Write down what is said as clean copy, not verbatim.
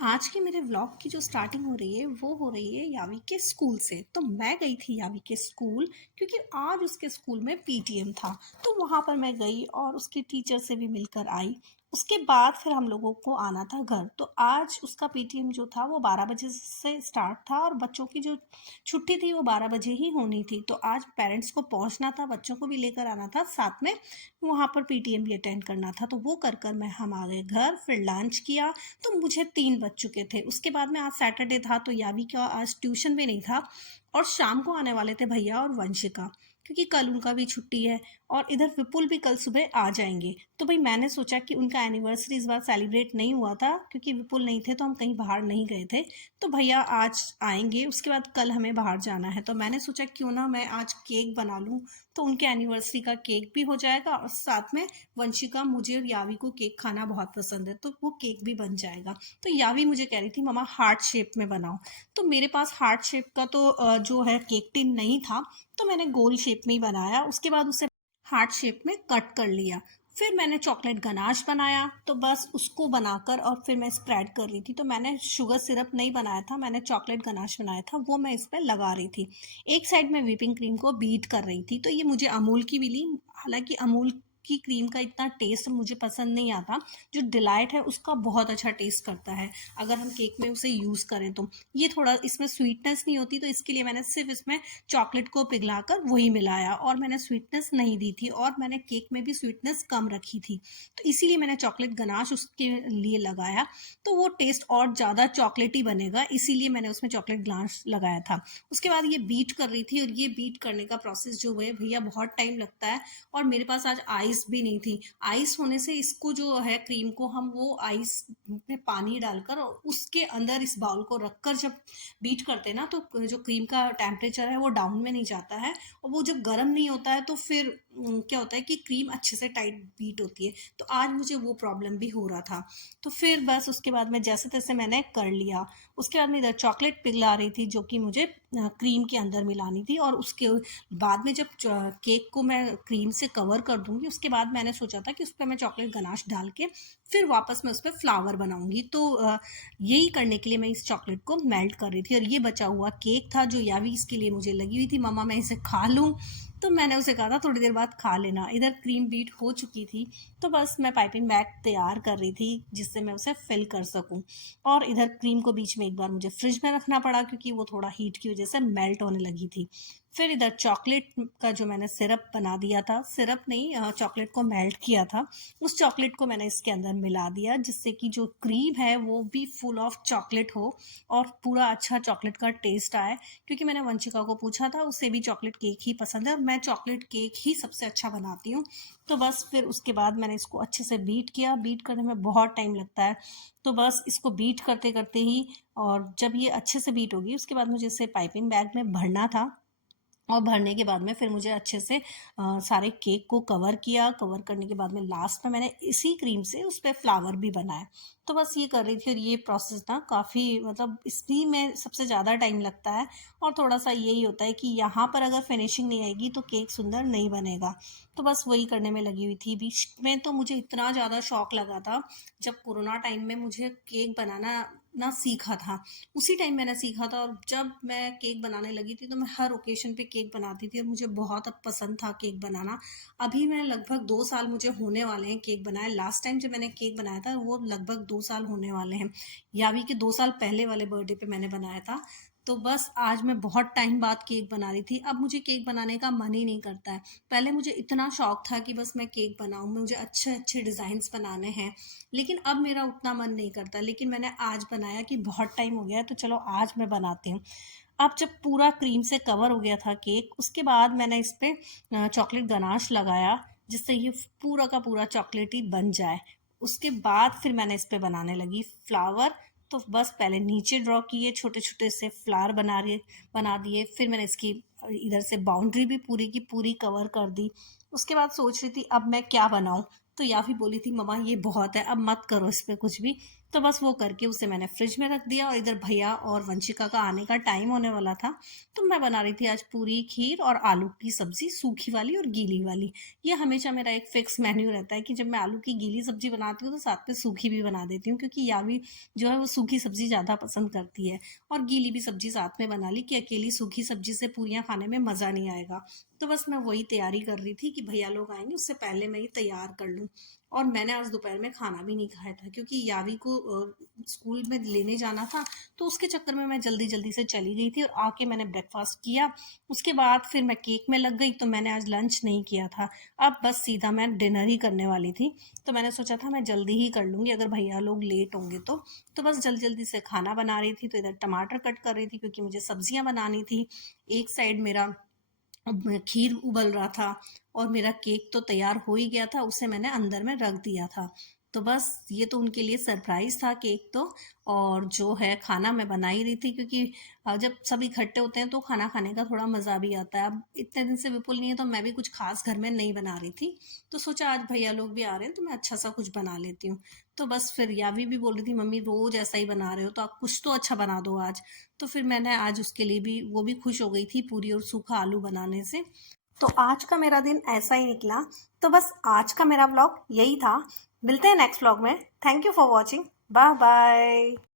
आज के मेरे व्लॉग की जो स्टार्टिंग हो रही है वो हो रही है यावी के स्कूल से। तो मैं गई थी यावी के स्कूल क्योंकि आज उसके स्कूल में पीटीएम था। तो वहाँ पर मैं गई और उसके टीचर से भी मिलकर आई। उसके बाद फिर हम लोगों को आना था घर। तो आज उसका पीटीएम जो था वो 12 बजे से स्टार्ट था और बच्चों की जो छुट्टी थी वो 12 बजे ही होनी थी। तो आज पेरेंट्स को पहुँचना था, बच्चों को भी लेकर आना था, साथ में वहाँ पर पीटीएम भी अटेंड करना था। तो वो कर कर मैं हम आ गए घर, फिर लंच किया। तो मुझे 3 बज चुके थे। उसके बाद में आज सैटरडे था तो यावी का आज ट्यूशन भी नहीं था और शाम को आने वाले थे भैया और वंशिका, क्योंकि कल उनका भी छुट्टी है और इधर विपुल भी कल सुबह आ जाएंगे। तो भाई मैंने सोचा कि उनका एनिवर्सरी इस बार सेलिब्रेट नहीं हुआ था क्योंकि विपुल नहीं थे तो हम कहीं बाहर नहीं गए थे। तो भैया आज आएंगे, उसके बाद कल हमें बाहर जाना है। तो मैंने सोचा क्यों ना मैं आज केक बना लूँ, तो उनके एनिवर्सरी का केक भी हो जाएगा और साथ में वंशिका, मुझे और यावी को केक खाना बहुत पसंद है तो वो केक भी बन जाएगा। तो यावी मुझे कह रही थी मम्मा हार्ट शेप में बनाओ। तो मेरे पास हार्ट शेप का तो जो है केक टिन नहीं था। तो मैंने गोल शेप में ही बनाया, उसके बाद उसे हार्ट शेप में कट कर लिया। फिर मैंने चॉकलेट गनाश बनाया, तो बस उसको बनाकर और फिर मैं स्प्रेड कर रही थी। तो मैंने शुगर सिरप नहीं बनाया था, मैंने चॉकलेट गनाश बनाया था, वो मैं इस पर लगा रही थी। एक साइड में व्हिपिंग क्रीम को बीट कर रही थी। तो ये मुझे अमूल की मिली। हालांकि अमूल की क्रीम का इतना टेस्ट मुझे पसंद नहीं आता। जो डिलाइट है उसका बहुत अच्छा टेस्ट करता है अगर हम केक में उसे यूज़ करें तो। ये थोड़ा इसमें स्वीटनेस नहीं होती, तो इसके लिए मैंने सिर्फ इसमें चॉकलेट को पिघलाकर वही मिलाया और मैंने स्वीटनेस नहीं दी थी और मैंने केक में भी स्वीटनेस कम रखी थी। तो इसीलिए मैंने चॉकलेट गनाश उसके लिए लगाया। तो वो टेस्ट और ज़्यादा चॉकलेटी बनेगा, इसीलिए मैंने उसमें चॉकलेट गनाश लगाया था। उसके बाद ये बीट कर रही थी और ये बीट करने का प्रोसेस जो है भैया बहुत टाइम लगता है। और मेरे पास आज आइस भी नहीं थी। आइस होने से इसको जो है क्रीम को हम वो आइस में पानी डालकर और उसके अंदर इस बाउल को रखकर जब बीट करते हैं ना, तो जो क्रीम का टेम्परेचर है वो डाउन में नहीं जाता है और वो जब गर्म नहीं होता है तो फिर क्या होता है कि क्रीम अच्छे से टाइट बीट होती है। तो आज मुझे वो प्रॉब्लम भी हो रहा था। तो फिर बस उसके बाद में जैसे तैसे मैंने कर लिया। उसके बाद मैं इधर चॉकलेट पिघला रही थी जो कि मुझे क्रीम के अंदर मिलानी थी और उसके बाद में जब केक को मैं क्रीम से कवर कर दूंगी, उसके बाद मैंने सोचा था कि उस पर मैं चॉकलेट गनाश डाल के फिर वापस मैं उस पर फ्लावर बनाऊंगी। तो यही करने के लिए मैं इस चॉकलेट को मेल्ट कर रही थी और ये बचा हुआ केक था जो यावी इसके लिए मुझे लगी हुई थी मम्मा मैं इसे खा लूँ। तो मैंने उसे कहा था थोड़ी देर बाद खा लेना। इधर क्रीम बीट हो चुकी थी, तो बस मैं पाइपिंग बैग तैयार कर रही थी जिससे मैं उसे फिल कर सकूं। और इधर क्रीम को बीच में एक बार मुझे फ्रिज में रखना पड़ा क्योंकि वो थोड़ा हीट की वजह से मेल्ट होने लगी थी। फिर इधर चॉकलेट का जो मैंने सिरप बना दिया था, सिरप नहीं चॉकलेट को मेल्ट किया था, उस चॉकलेट को मैंने इसके अंदर मिला दिया जिससे कि जो क्रीम है वो भी फुल ऑफ चॉकलेट हो और पूरा अच्छा चॉकलेट का टेस्ट आए। क्योंकि मैंने वंशिका को पूछा था, उसे भी चॉकलेट केक ही पसंद है और मैं चॉकलेट केक ही सबसे अच्छा बनाती हूँ। तो बस फिर उसके बाद मैंने इसको अच्छे से बीट किया। बीट करने में बहुत टाइम लगता है, तो बस इसको बीट करते करते ही, और जब ये अच्छे से बीट होगी उसके बाद मुझे इसे पाइपिंग बैग में भरना था। और भरने के बाद में फिर मुझे अच्छे से सारे केक को कवर किया। कवर करने के बाद में लास्ट में मैंने इसी क्रीम से उस पर फ्लावर भी बनाया। तो बस ये कर रही थी और ये प्रोसेस ना काफ़ी, मतलब इसी में सबसे ज़्यादा टाइम लगता है। और थोड़ा सा यही होता है कि यहाँ पर अगर फिनिशिंग नहीं आएगी तो केक सुंदर नहीं बनेगा। तो बस वही करने में लगी हुई थी। बीच में तो मुझे इतना ज़्यादा शौक लगा था जब कोरोना टाइम में मुझे केक बनाना ना सीखा था। उसी टाइम मैंने सीखा था और जब मैं केक बनाने लगी थी तो मैं हर ओकेशन पे केक बनाती थी और मुझे बहुत अब पसंद था केक बनाना। अभी मैं लगभग 2 साल मुझे होने वाले हैं केक बनाए। लास्ट टाइम जब मैंने केक बनाया था वो लगभग 2 साल होने वाले हैं। यावी के 2 साल पहले वाले बर्थडे पे मैंने बनाया था। तो बस आज मैं बहुत टाइम बाद केक बना रही थी। अब मुझे केक बनाने का मन ही नहीं करता है। पहले मुझे इतना शौक था कि बस मैं केक बनाऊं, मुझे अच्छे अच्छे डिज़ाइंस बनाने हैं, लेकिन अब मेरा उतना मन नहीं करता। लेकिन मैंने आज बनाया कि बहुत टाइम हो गया है तो चलो आज मैं बनाती हूँ। अब जब पूरा क्रीम से कवर हो गया था केक, उसके बाद मैंने इस पे चॉकलेट गनाश लगाया जिससे ये पूरा का पूरा चॉकलेटी बन जाए। उसके बाद फिर मैंने इस पे बनाने लगी फ्लावर। तो बस पहले नीचे ड्रॉ किए, छोटे छोटे से फ्लावर बना दिए। फिर मैंने इसकी इधर से बाउंड्री भी पूरी की पूरी कवर कर दी। उसके बाद सोच रही थी अब मैं क्या बनाऊं। तो याफी बोली थी मम्मा ये बहुत है, अब मत करो इस पे कुछ भी। तो बस वो करके उसे मैंने फ्रिज में रख दिया, और इधर भैया और वंशिका का आने का टाइम होने वाला था। तो मैं बना रही थी आज पूरी, खीर और आलू की सब्जी, सूखी वाली और गीली वाली। ये हमेशा मेरा एक फिक्स मेन्यू रहता है कि जब मैं आलू की गीली सब्जी बनाती हूँ तो साथ में सूखी भी बना देती हूँ, क्योंकि यावी जो है वो सूखी सब्जी ज़्यादा पसंद करती है। और गीली भी सब्जी साथ में बना ली कि अकेली सूखी सब्जी से पूरियाँ खाने में मज़ा नहीं आएगा। तो बस मैं वही तैयारी कर रही थी कि भैया लोग आएंगे उससे पहले मैं ये तैयार कर लूँ। और मैंने आज दोपहर में खाना भी नहीं खाया था, क्योंकि यावी को स्कूल में लेने जाना था। तो उसके चक्कर में मैं जल्दी जल्दी से चली गई थी, और आके मैंने ब्रेकफास्ट किया। उसके बाद फिर मैं केक में लग गई, तो मैंने आज लंच नहीं किया था। अब बस सीधा मैं डिनर ही करने वाली थी। तो मैंने सोचा था मैं जल्दी ही कर लूँगी अगर भैया लोग लेट होंगे तो बस जल्दी जल्दी से खाना बना रही थी। तो इधर टमाटर कट कर रही थी, क्योंकि मुझे सब्जियां बनानी थी। एक साइड मेरा खीर उबल रहा था, और मेरा केक तो तैयार हो ही गया था, उसे मैंने अंदर में रख दिया था। तो बस ये तो उनके लिए सरप्राइज था केक तो। और जो है खाना मैं बना ही रही थी, क्योंकि जब सब इकट्ठे होते हैं तो खाना खाने का थोड़ा मज़ा भी आता है। अब इतने दिन से विपुल नहीं है तो मैं भी कुछ खास घर में नहीं बना रही थी। तो सोचा आज भैया लोग भी आ रहे हैं तो मैं अच्छा सा कुछ बना लेती हूँ। तो बस फिर यावी भी बोल रही थी मम्मी रोज ऐसा ही बना रहे हो, तो आप कुछ तो अच्छा बना दो आज। तो फिर मैंने आज उसके लिए भी, वो भी खुश हो गई थी पूरी और सूखा आलू बनाने से। तो आज का मेरा दिन ऐसा ही निकला। तो बस आज का मेरा व्लॉग यही था। मिलते हैं नेक्स्ट व्लॉग में। Thank you for watching. Bye bye.